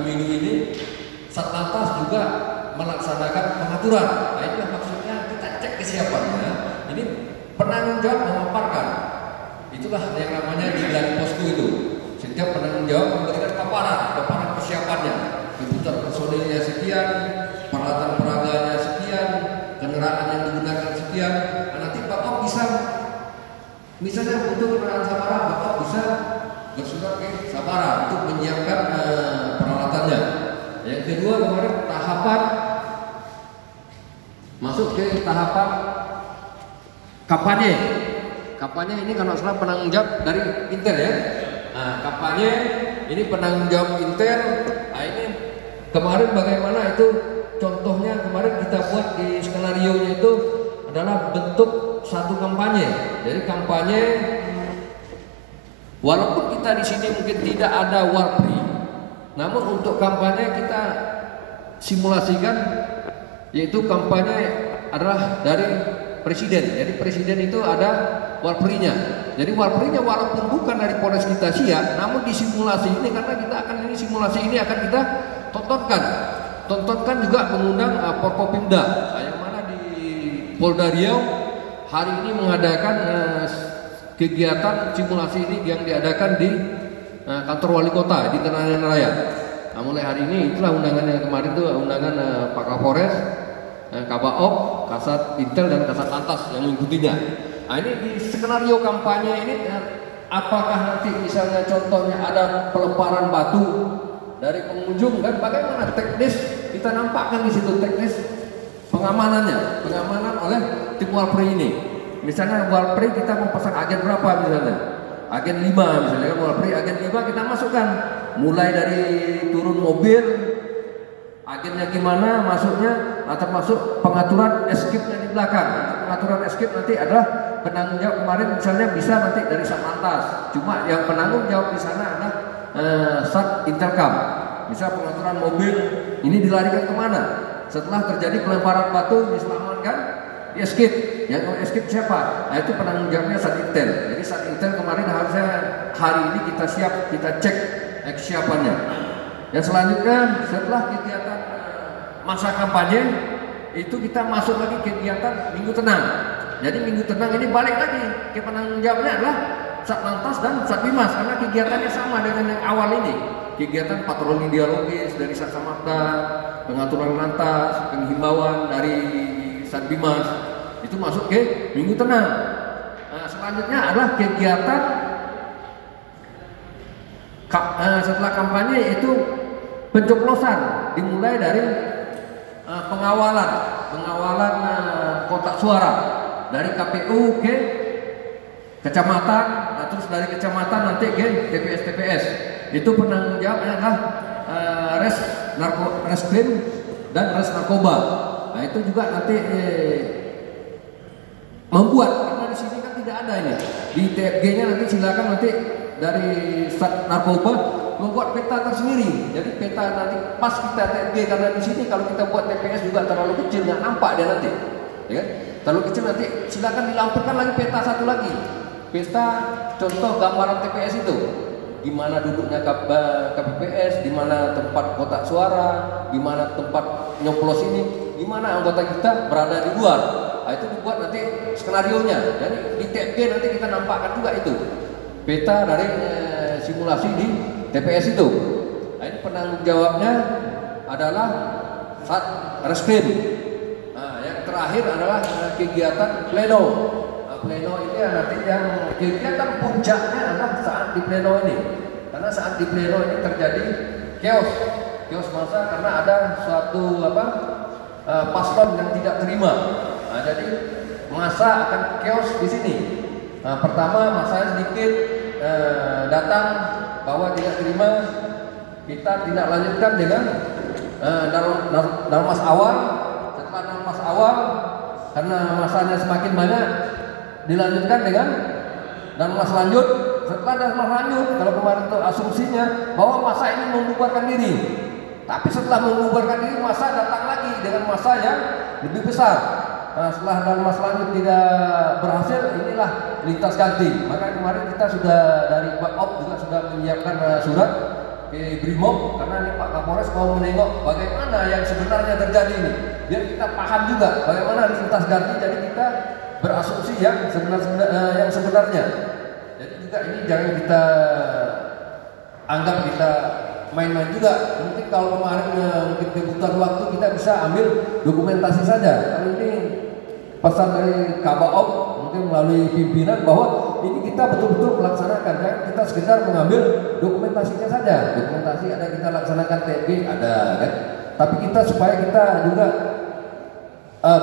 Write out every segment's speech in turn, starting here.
pemilu ini Satlantas juga melaksanakan pengaturan. Nah, itulah maksudnya kita cek kesiapannya. Ini penanggung jawab memaparkan. Itulah yang namanya di posko itu. Setiap penanggung jawab memberikan paparan kesiapannya. Kebutuhan personilnya sekian, peralatan peraganya sekian, kendaraan yang digunakan sekian. Nah, nanti Bapak bisa, misalnya untuk kendaraan Sabara, Bapak bisa bersurat ke Sabara untuk menyiapkan peralatannya. Yang kedua, kemarin tahapan masuk ke tahapan kampanye. Kampanye ini kalau salah penanggung jawab dari Intel ya. Nah, kampanye ini penanggung jawab Intel. Nah, ini kemarin bagaimana itu contohnya kemarin kita buat di skenario-nya itu adalah bentuk satu kampanye. Jadi kampanye walaupun kita di sini mungkin tidak ada warpri, namun untuk kampanye kita simulasikan yaitu kampanye adalah dari presiden. Jadi presiden itu ada warprinya. Jadi warprinya walaupun bukan dari Polres kita Siak, namun di simulasi ini karena kita akan ini simulasi ini akan kita tontonkan juga mengundang Forkopimda yang mana di Polda Riau hari ini mengadakan kegiatan simulasi ini yang diadakan di kantor wali kota di Kenangan Raya. Nah, mulai hari ini itulah undangan yang kemarin itu undangan Pak Kapolres, Kabaop, Kasat Intel dan Kasat Lantas yang mengikutinya. Nah, ini di skenario kampanye ini apakah nanti misalnya contohnya ada pelemparan batu dari pengunjung dan bagaimana teknis kita nampakkan di situ teknis pengamanan oleh tim Walpri ini. Misalnya Walpri kita memesan agen berapa misalnya? Agen 5 misalnya kan Walpri agen 5 kita masukkan mulai dari turun mobil agennya gimana masuknya, termasuk pengaturan escape-nya di belakang. Pengaturan escape nanti adalah penanggung jawab kemarin misalnya bisa nanti dari Satlantas. Cuma yang penanggung jawab di sana adalah Sat Intelkam. Misal pengaturan mobil ini dilarikan kemana? Setelah terjadi pelemparan batu diselamatkan di escape. Yang escape siapa? Nah, itu penanggung jawabnya Sat Intel. Jadi Sat Intel kemarin harusnya hari ini kita siap, kita cek kesiapannya. Dan selanjutnya setelah kegiatan masa kampanye itu kita masuk lagi kegiatan Minggu Tenang. Jadi Minggu Tenang ini balik lagi ke penanggung jawabnya adalah Satlantas dan Satbimas karena kegiatannya sama dengan yang awal ini. Kegiatan patroli dialogis dari Satsamapta, pengaturan lantas, penghimbauan dari Satbimas itu masuk ke Minggu Tenang. Nah, selanjutnya adalah kegiatan setelah kampanye itu pencoblosan dimulai dari pengawalan kotak suara dari KPU ke kecamatan, terus dari kecamatan nanti ke TPS. Itu penanggung jawabnya adalah Reskrim dan Res Narkoba. Nah, itu juga nanti membuat karena di sini kan tidak ada ini di TFG-nya nanti silakan nanti dari Sat Narkoba membuat peta tersendiri. Jadi peta nanti pas kita TFG karena di sini kalau kita buat TPS juga terlalu kecil nggak nampak dia nanti, ya kan? Terlalu kecil nanti silakan dilampirkan lagi peta satu lagi. Peta contoh gambaran TPS itu, di mana duduknya KPPS, di mana tempat kotak suara, di mana tempat nyoblos ini, di mana anggota kita berada di luar. Nah, itu dibuat nanti skenarionya. Jadi di TFG nanti kita nampakkan juga itu peta dari simulasi di TPS itu. Nah, ini penanggung jawabnya adalah Satreskrim. Nah, yang terakhir adalah kegiatan pleno. Nah, pleno ini nanti yang kegiatan puncaknya adalah saat di pleno ini. Karena saat di pleno ini terjadi chaos massa karena ada suatu paslon yang tidak terima. Nah, jadi massa akan chaos di sini. Nah, pertama massa sedikit datang bahwa tidak terima, kita tidak lanjutkan dengan dalmas awal. Setelah dalmas awal karena masanya semakin banyak dilanjutkan dengan dalmas lanjut. Setelah dalmas lanjut, kalau kemarin itu asumsinya bahwa masa ini membubarkan diri, tapi setelah membubarkan diri masa datang lagi dengan masa yang lebih besar. Nah, setelah dalmas lanjut tidak berhasil, inilah lintas ganti. Maka kemarin kita sudah dari Bapak juga sudah menyiapkan surat ke Brimob, karena ini Pak Kapolres mau menengok bagaimana yang sebenarnya terjadi ini, biar kita paham juga bagaimana lintas ganti, jadi kita berasumsi yang sebenarnya. Jadi juga ini jangan kita anggap kita main-main juga. Mungkin kalau kemarin mungkin kebutuhan waktu kita bisa ambil dokumentasi saja. Kalau ini pesan dari Kabaop mungkin melalui pimpinan bahwa ini kita betul-betul melaksanakan, kan kita sekedar mengambil dokumentasinya saja. Dokumentasi ada, kita laksanakan TB ada, kan? Tapi kita supaya kita juga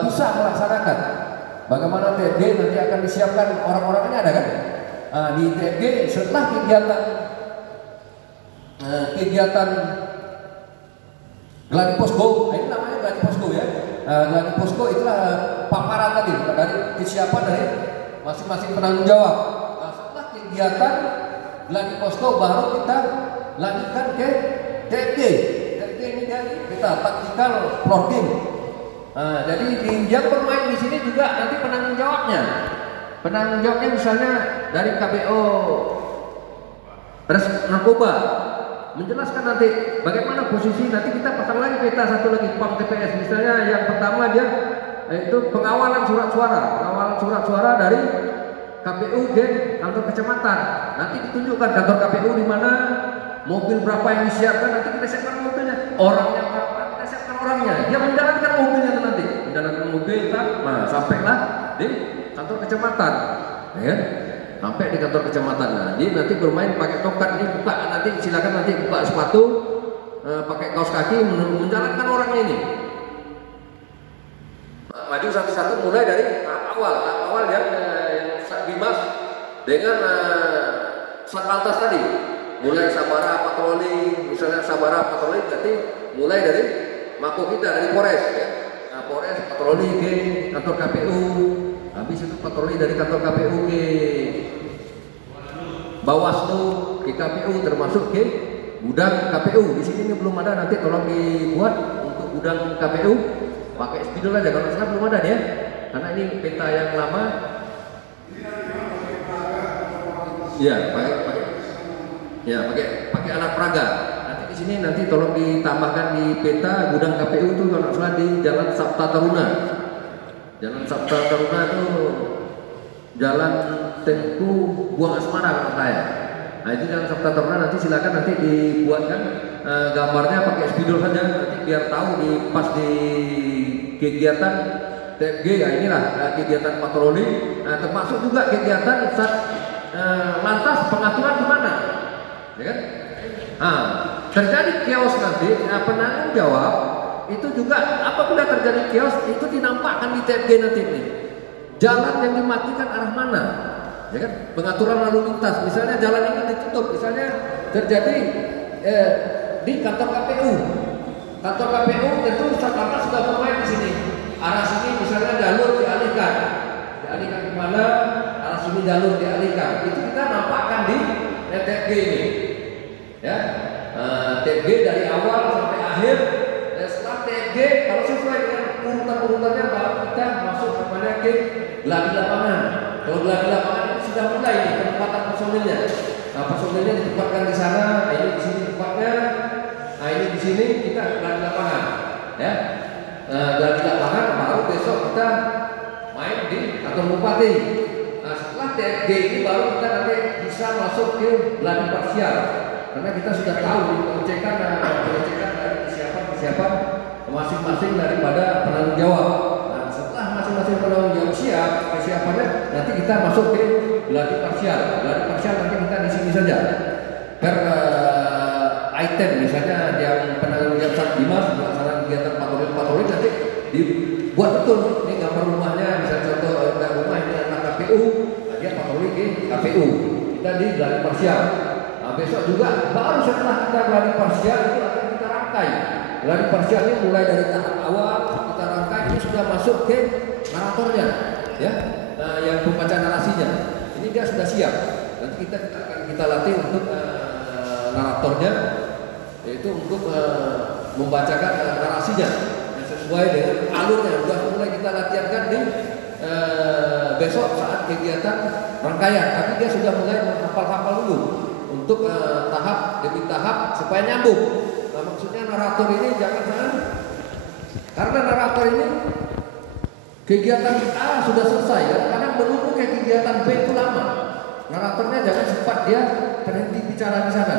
bisa melaksanakan. Bagaimana TB nanti akan disiapkan orang-orangnya ada, kan? Di TB setelah kegiatan Gladi Posko, ini namanya Gladi Posko ya. Gladi Posko itulah paparan tadi dari kesiapan dari masing-masing penanggung jawab. Nah, setelah kegiatan Gladi Posko baru kita lanjutkan ke TFG. TFG ini dari kita taktikal plotting. Nah, jadi yang bermain di sini juga nanti penanggung jawabnya. Penanggung jawabnya misalnya dari KBO Res Narkoba menjelaskan nanti bagaimana posisi, nanti kita pasang lagi peta satu lagi PAM TPS. Misalnya yang pertama dia itu pengawalan surat suara dari KPU ke kantor kecamatan. Nanti ditunjukkan kantor KPU di mana, mobil berapa yang disiapkan, nanti kita siapkan mobilnya, orangnya berapa kita siapkan orangnya, dia menjalankan mobilnya nanti, menjalankan mobil kan, nah sampailah di kantor kecamatan, ya. Sampai di kantor kecamatan. Nah, dia nanti bermain pakai tokat ini, buka nanti silakan nanti buka sepatu, pakai kaos kaki, menjalankan orangnya ini. Maju satu-satu mulai dari tahap awal yang Satbimas dengan Satlantas tadi. Mulai sabara patroli, misalnya sabara patroli nanti mulai dari mako kita dari Polres ya. Nah, Polres patroli ke kantor KPU. Habis itu patroli dari kantor KPU ke Bawaslu, ke KPU, termasuk ke gudang KPU. Di sini belum ada, nanti tolong dibuat untuk gudang KPU. Pakai spidol aja, kalau salah belum ada ya. Karena ini peta yang lama. Ya, pakai alat peraga. Nanti di sini nanti tolong ditambahkan di peta gudang KPU itu kalau salah di Jalan Sabta Taruna. Jalan Sabta Taruna itu Jalan Tengku Buang Asmara kalau saya. Nah itu Jalan Sabta Taruna, nanti silakan nanti dibuatkan gambarnya pakai spidol saja, nanti biar tahu di pas di kegiatan TFG ya inilah kegiatan patroli, termasuk juga kegiatan lantas pengaturan di mana, ya kan? Terjadi chaos nanti, penanggung jawab itu juga apabila terjadi chaos itu dinampakkan di TFG nanti ini. Jalan yang dimatikan arah mana, ya kan? Pengaturan lalu lintas, misalnya jalan ini ditutup, misalnya terjadi di kantor KPU. Kantor KPU tentu Satlantas sudah bermain di sini. Arah sini misalnya jalur dialihkan ke mana? Arah sini jalur dialihkan. Itu kita nampakkan di TFG ini, ya. TFG dari awal sampai akhir. Setelah TFG kalau sesuai dengan urutan-urutannya baru kita masuk kepada ke gladi lapangan. Kalau gladi lapangan ini sudah mulai nih penempatan personilnya. Nah, personilnya ditempatkan di sana, ini di sini tempatnya. Nah, ini di sini kita gladi lapangan, ya. Gladi lapangan baru besok kita main di kantor bupati. Nah, setelah TFG ini baru kita nanti bisa masuk ke gladi parsial. Karena kita sudah tahu pengecekan dari kesiapan masing-masing daripada penanggung jawab. Nah, setelah masing-masing penanggung jawab siap kesiapannya, nanti kita masuk ke gladi parsial. Gladi parsial nanti kita di sini saja. Per item misalnya yang penanggung jawab Satbimas melaksanakan kegiatan patroli nanti dibuat betul. Ini gambar rumahnya, misalnya contoh rumah ini anak KPU, nah dia patroli ke KPU. Kita di gladi parsial. Nah, besok juga baru setelah kita gladi parsial itu akan kita rangkai. Gladi parsial ini mulai dari tahap awal kita rangkai, ini sudah masuk ke naratornya, ya. Nah, yang pembaca narasinya ini dia sudah siap. Nanti kita akan kita latih untuk naratornya, yaitu untuk membacakan narasinya yang sesuai dengan alurnya. Sudah mulai kita latihankan di besok saat kegiatan rangkaian. Tapi dia sudah mulai menghafal-hafal dulu. untuk tahap demi tahap supaya nyambung. Nah, maksudnya narator ini jangan karena narator ini kegiatan A sudah selesai, kadang-kadang menunggu kegiatan B itu lama. Naratornya jangan cepat dia berhenti bicara di sana.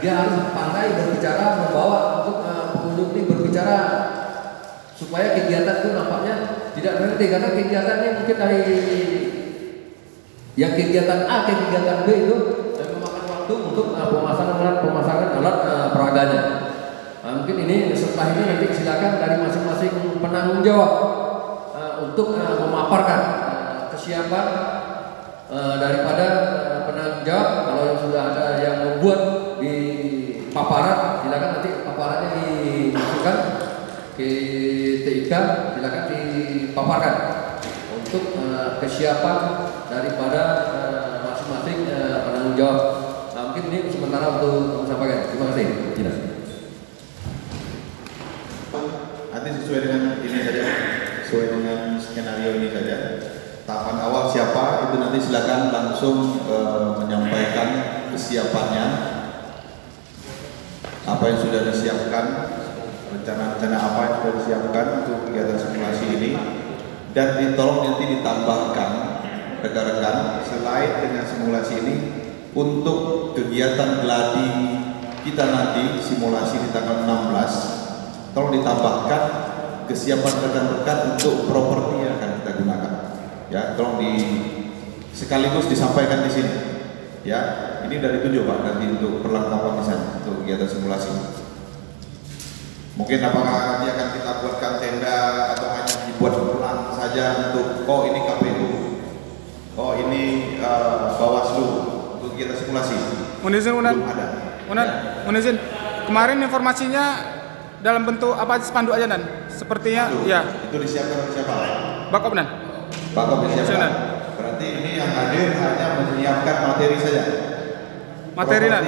Dia harus pandai berbicara, membawa untuk pengunjung ini berbicara supaya kegiatan itu nampaknya tidak berhenti, karena kegiatannya mungkin dari yang kegiatan A ke kegiatan B itu memakan waktu untuk pemasangan alat peraganya. Nah, mungkin ini setelah ini nanti silakan dari masing-masing penanggung jawab untuk memaparkan kesiapan daripada penanggung jawab. Kalau yang sudah ada yang membuat di paparan, silakan nanti paparannya dimasukkan ke TIK, silakan dipaparkan untuk kesiapan daripada masing-masing penanggung jawab. Nah, mungkin ini sementara untuk sampaikan. Terima kasih. Tidak. Nanti sesuai dengan ini saja, sesuai dengan skenario ini saja. Tahapan awal siapa itu nanti silakan langsung menyampaikan kesiapannya, apa yang sudah disiapkan, rencana-rencana apa yang sudah disiapkan untuk kegiatan simulasi ini, dan tolong nanti ditambahkan rekan-rekan selain dengan simulasi ini untuk kegiatan gladi kita nanti simulasi di tanggal 16, tolong ditambahkan kesiapan rekan-rekan untuk properti yang akan kita gunakan. Ya, tolong sekaligus disampaikan di sini. Ya, ini dari ditunjuk Pak nanti untuk perlengkapan di sana untuk kegiatan simulasi. Mungkin apakah nanti akan kita buatkan tenda atau hanya dibuat ulang saja untuk ini KPU, ini Bawaslu untuk kegiatan simulasi. Mohon izin, kemarin informasinya dalam bentuk apa spanduk aja Nan? Sepertinya ya. Itu disiapkan oleh siapa? Bakop Nan. Bakop disiapkan. Berarti ini yang hadir hanya menyiapkan materi saja. Materi Nan.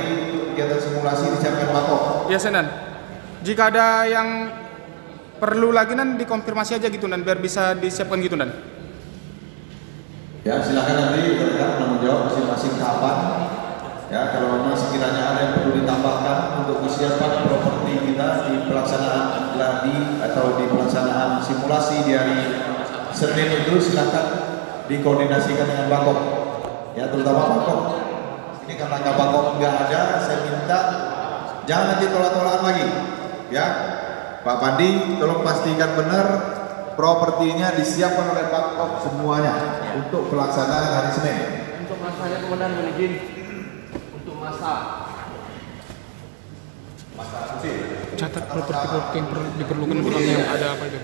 Kegiatan simulasi disiapkan Bakop. Iya Nan. Jika ada yang perlu lagi Nan dikonfirmasi aja gitu Nan, biar bisa disiapkan gitu Nan. Ya silakan nanti rekan menanggung jawab masing-masing tahapan. Ya kalau memang sekiranya ada yang perlu ditambahkan untuk kesiapan properti kita di pelaksanaan gladi atau di pelaksanaan simulasi di hari Senin itu silakan dikoordinasikan dengan Bakop. Ya terutama Bakop. Ini karena Bakop nggak ada, saya minta jangan nanti tolak-tolakan lagi. Ya, Pak Pandi, tolong pastikan benar propertinya disiapkan oleh Bakop semuanya untuk pelaksanaan hari Senin. Untuk masanya kemudian berizin untuk masa catat properti yang diperlukan bukan yang ada apa itu.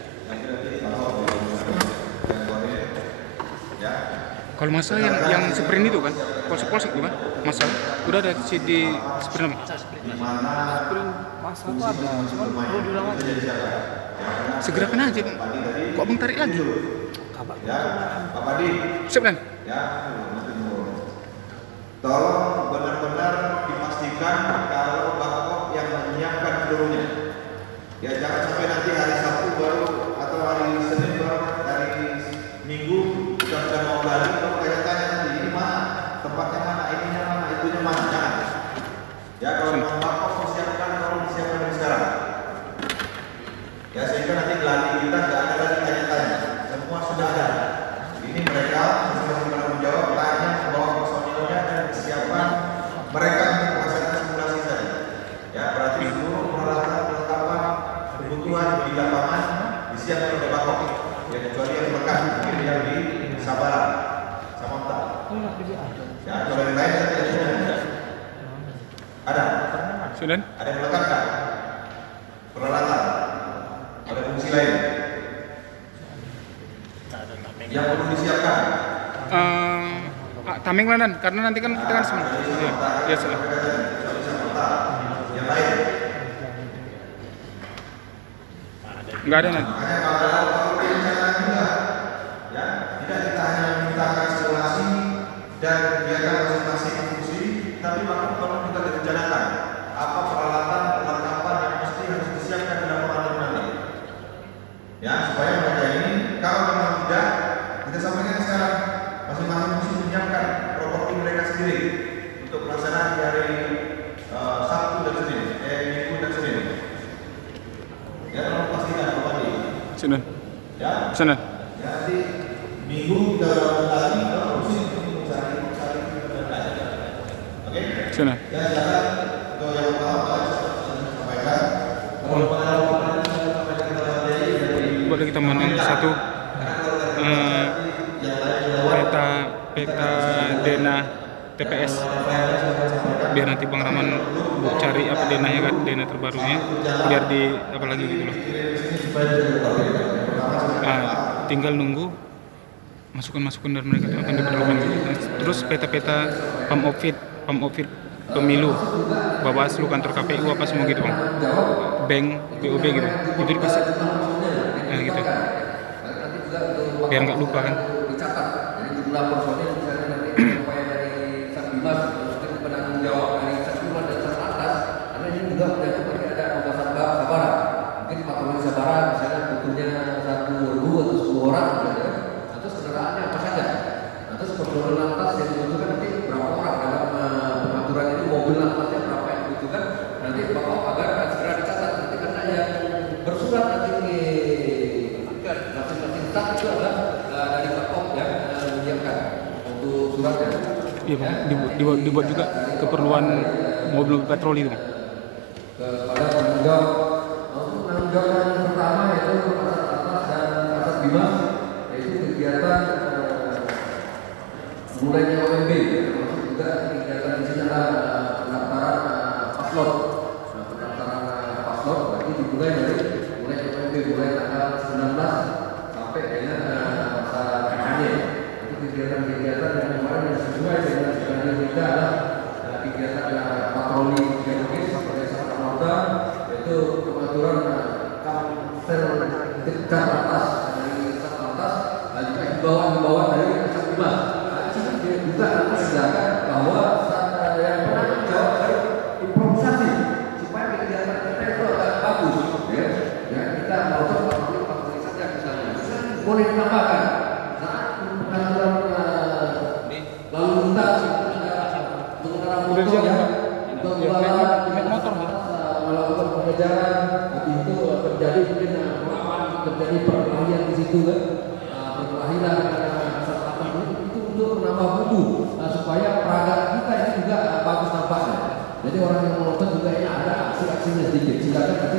Kalau masa yang sprint itu kan, polsek itu kan, masa udah ada di sprint apa? Sprint masa itu ada, cuma perlu diulang aja. Segerakan aja, kok abang tarik lagi? Ya, Pak Padi. Siap kan? Ya, tolong benar-benar dipastikan kalau Bakop yang menyiapkan seluruhnya. Ya jangan sampai nanti hari Sabtu baru atau hari Senin baru, hari Minggu kita sudah mau lari, baru tanya-tanya nanti ini mana, tempatnya mana, ininya mana, itunya mana, jangan. Ya kalau memang Bakop disiapkan, tolong disiapkan dari sekarang. Ya sehingga nanti gladi kita nggak ada lagi tanya-tanya, semua sudah ada. Ini mereka masing-masing penanggung jawab tanya membawa personilnya dan kesiapan mereka untuk melaksanakan simulasi tadi. Ya berarti seluruh peralatan perlengkapan kebutuhan di lapangan disiapkan oleh Bakop. Ya kecuali yang melekat mungkin yang di Sabaran, Samanta. Ya kalau yang lain ada. Sudah? Ada yang melekat kan? Peralatan. Ada fungsi lain yang perlu disiapkan. Tameng Lanan, karena nanti kan kita kan semua. Ya salah. Yang lain. Enggak ada nanti. Ya, tidak kita hanya mintakan simulasi dan kegiatan masing-masing fungsi, tapi tolong kita direncanakan apa peralatan perlengkapan yang mesti harus disiapkan dalam peralatan nanti. Ya, supaya mereka ini kalau memang tidak, kita sampaikan sekarang masing-masing mesti menyiapkan properti mereka sendiri untuk pelaksanaan di hari Sana. Sana. Jadi minggu kita lagi terus cari. Oke? Sana. Ya silakan untuk yang pertama sampaikan. Boleh kita menang satu peta dena TPS biar nanti Bang Rahman cari apa denanya kan, dena terbarunya biar di apa lagi gitu loh. Tinggal nunggu masukan dari mereka itu akan diperlukan gitu. Terus peta-peta pump outfit pemilu, Bawaslu, kantor KPU apa semua gitu Bang, bank, BOB gitu, itu dikasih gitu biar nggak lupa kan. Dicatat jadi jumlah personil misalnya nanti upaya dari Satbimas mungkin penanggung jawab dari Satbimas dan Satlantas, karena ini juga udah itu pasti ada pembahasan Sabara, mungkin patroli Sabara misalnya butuhnya 1 regu atau 10 orang misalnya, atau kendaraannya apa saja, atau personil lantas yang dibutuhkan nanti berapa orang dalam pengaturan ini, mobil lantasnya berapa yang dibutuhkan nanti Bapak agar segera dicatat nanti, karena yang bersurat nanti masing-masing staf itu adalah dari Bapak yang menyiapkan untuk suratnya. Iya Bang, dibuat juga keperluan mobil patroli itu Bang. Kepada penanggung jawab, untuk penanggung jawab yang pertama yaitu Kasat Atas dan Kasat Bimas, yaitu kegiatan mulainya OMB, termasuk juga kegiatan di sini adalah pendaftaran paslon. Pendaftaran paslon berarti dimulai dari OMB mulai tanggal 19 sampai dengan masa kampanye. Itu kegiatan-kegiatan yang kemarin yang sesuai dengan sebenarnya kita adalah kegiatan patroli geologis sebagai Sat Marga, yaitu pengaturan kamsel dekat atas dari Sat Lantas, dan juga himbauan dari Kasat Bimas. Di sini juga nanti silakan bahwa yang penanggung jawab dari improvisasi supaya kegiatan kita itu agak bagus, ya kita melakukan patroli saja misalnya. Boleh ditambahkan saat pengaturan lalu lintas pengendara motor ya, untuk motor melakukan pengejaran, habis itu terjadi mungkin terjadi perkelahian di situ kan, perkelahian itu untuk menambah bumbu supaya peragaan kita ini juga bagus nampaknya. Jadi orang yang menonton juga ini ada aksi-aksinya sedikit. Silakan nanti